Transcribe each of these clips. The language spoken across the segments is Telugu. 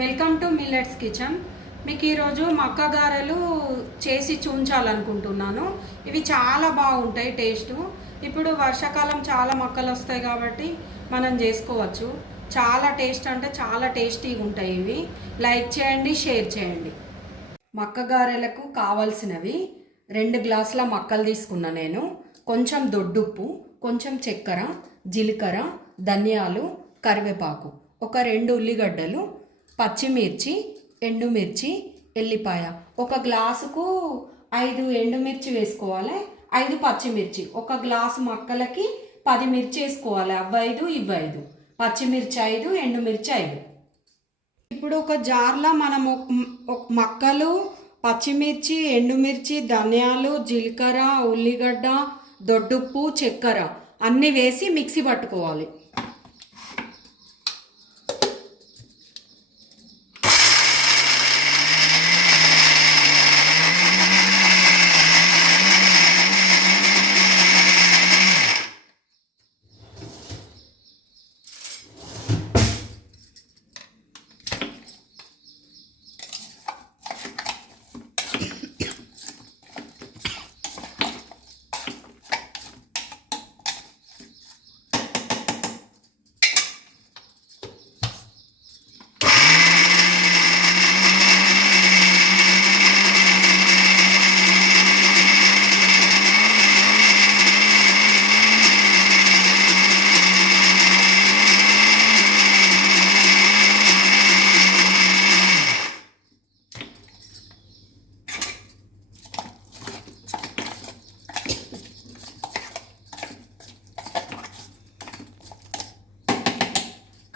Welcome to millets kitchen. మీకు ఈరోజు మక్క గారెలు చేసి చూంచాలనుకుంటున్నాను. ఇవి చాలా బాగుంటాయి టేస్టు. ఇప్పుడు వర్షాకాలం చాలా మక్కలు వస్తాయి కాబట్టి మనం చేసుకోవచ్చు. చాలా టేస్ట్ అంటే చాలా టేస్టీగా ఉంటాయి ఇవి. లైక్ చేయండి, షేర్ చేయండి. మక్క గారెలకు కావాల్సినవి 2 గ్లాసుల మక్కలు తీసుకున్నా నేను. కొంచెం దొడ్డుప్పు, కొంచెం చక్కెర, జీలకర్ర, ధనియాలు, కరివేపాకు, ఒక 2 ఉల్లిగడ్డలు, పచ్చిమిర్చి, ఎండుమిర్చి, ఎల్లిపాయ. ఒక గ్లాసుకు 5 ఎండుమిర్చి వేసుకోవాలి, 5 పచ్చిమిర్చి. ఒక గ్లాసు మక్కలకి 10 మిర్చి వేసుకోవాలి. అవి 5 ఇవి 5, పచ్చిమిర్చి 5, ఎండుమిర్చి 5. ఇప్పుడు ఒక జార్లో మనము మక్కలు, పచ్చిమిర్చి, ఎండుమిర్చి, ధనియాలు, జీలకర్ర, ఉల్లిగడ్డ, దొడ్డుప్పు, చక్కెర అన్నీ వేసి మిక్సీ పట్టుకోవాలి.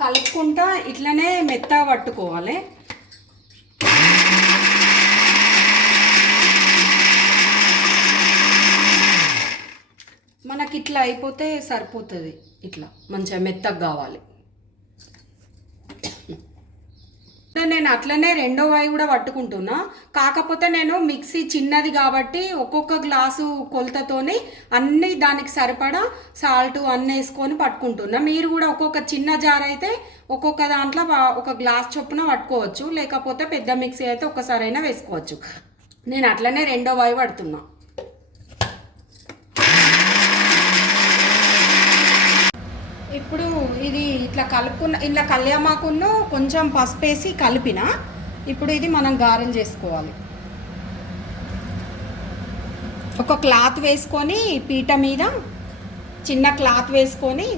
కలుపుకుంటా ఇట్లనే మెత్తగా పట్టుకోవాలి. మనకి ఇట్లా అయిపోతే సరిపోతుంది. ఇట్లా మంచిగా మెత్తగా కావాలి. నేను అట్లనే రెండో వాయి కూడా పట్టుకుంటున్నా. కాకపోతే నేను మిక్సీ చిన్నది కాబట్టి ఒక్కొక్క గ్లాసు కొలతతోని అన్నీ దానికి సరిపడా సాల్ట్ అన్నీ వేసుకొని పట్టుకుంటున్నా. మీరు కూడా ఒక్కొక్క చిన్న జార్ అయితే ఒక్కొక్క దాంట్లో ఒక గ్లాస్ చొప్పున పట్టుకోవచ్చు, లేకపోతే పెద్ద మిక్సీ అయితే ఒక్కసారైనా వేసుకోవచ్చు. నేను అట్లనే రెండో వాయి పడుతున్నా. ఇప్పుడు ఇది ఇట్లా కలుపుకున్న, ఇలా కళ్యామాకును కొంచెం పసుపు వేసి కలిపిన. ఇప్పుడు ఇది మనం గారెలు చేసుకోవాలి. ఒక క్లాత్ వేసుకొని పీట మీద చిన్న క్లాత్ వేసుకొని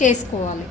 చేసుకోవాలి.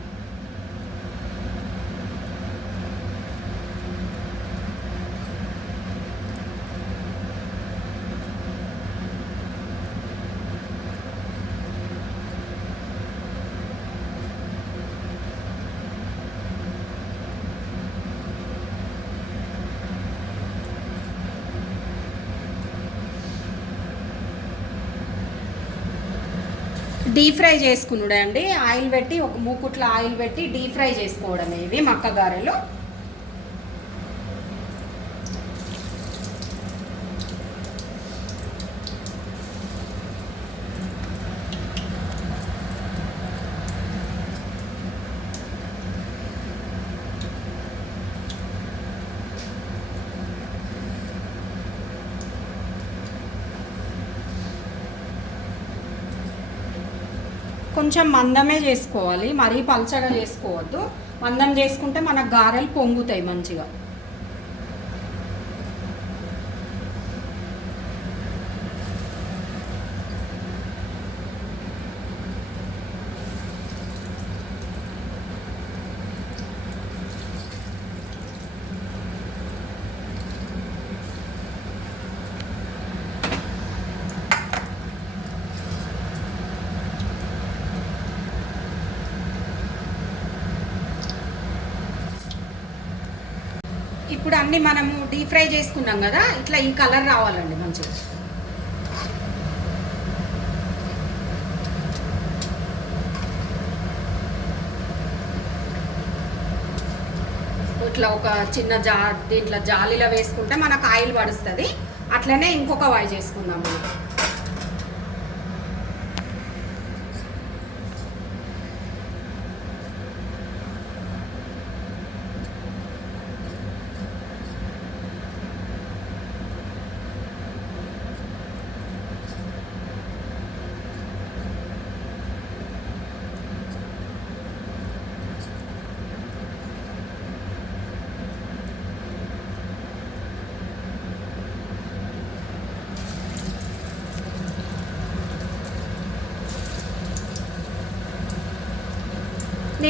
డీప్ ఫ్రై చేసుకున్నాడు అండి. ఆయిల్ పెట్టి ఒక మూకుట్లో ఆయిల్ పెట్టి డీప్ ఫ్రై చేసుకోవడమే ఇవి మక్క గారెలు. కొంచెం మందమే చేసుకోవాలి, మరీ పల్చగా చేసుకోవద్దు. మందం చేసుకుంటే మనకు గారెలు పొంగుతాయి మంచిగా. ఇప్పుడు అన్నీ మనము డీప్ ఫ్రై చేసుకున్నాం కదా, ఇట్లా ఈ కలర్ రావాలండి మంచిగా. ఇట్లా ఒక చిన్న దీంట్లో జాలీలో వేసుకుంటే మనకు ఆయిల్ పడుస్తుంది. అట్లనే ఇంకొక వాయి చేసుకుందాం మనం.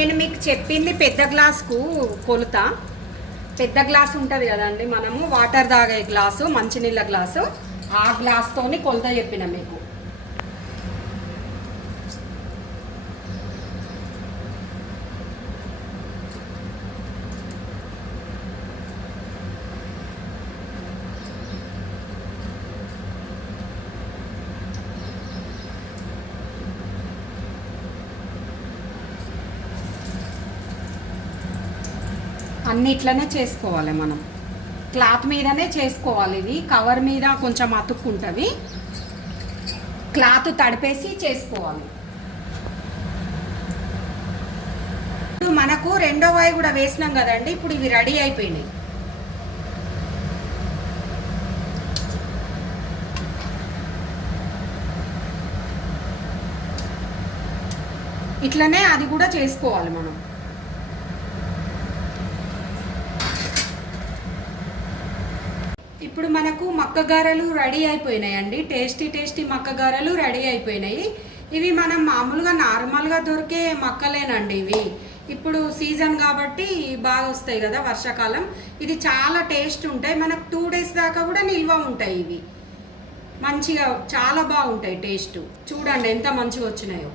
నేను మీకు చెప్పింది పెద్ద గ్లాస్కు కొలుత. పెద్ద గ్లాస్ ఉంటుంది కదండి, మనము వాటర్ తాగే గ్లాసు, మంచినీళ్ళ గ్లాసు, ఆ గ్లాస్తోని కొలత చెప్పిన మీకు. అన్నిట్లనే చేసుకోవాలి మనం, క్లాత్ మీదనే చేసుకోవాలి. ఇవి కవర్ మీద కొంచెం అతుక్కుంటుంది, క్లాత్ తడిపేసి చేసుకోవాలి. ఇప్పుడు మనకు రెండో వాయి కూడా వేసినాం కదండి, ఇప్పుడు ఇవి రెడీ అయిపోయినాయి. ఇట్లనే అది కూడా చేసుకోవాలి మనం. ఇప్పుడు మనకు మక్కగారెలు రెడీ అయిపోయినాయండి. టేస్టీ టేస్టీ మక్కగారెలు రెడీ అయిపోయినాయి. ఇవి మనం మామూలుగా నార్మల్గా దొరికే మక్కలేనండి ఇవి. ఇప్పుడు సీజన్ కాబట్టి బాగా వస్తాయి కదా, వర్షాకాలం. ఇది చాలా టేస్ట్ ఉంటాయి, మనకు 2 days దాకా కూడా నిల్వ ఉంటాయి. ఇవి మంచిగా చాలా బాగుంటాయి టేస్ట్. చూడండి ఎంత మంచిగా వచ్చినాయో.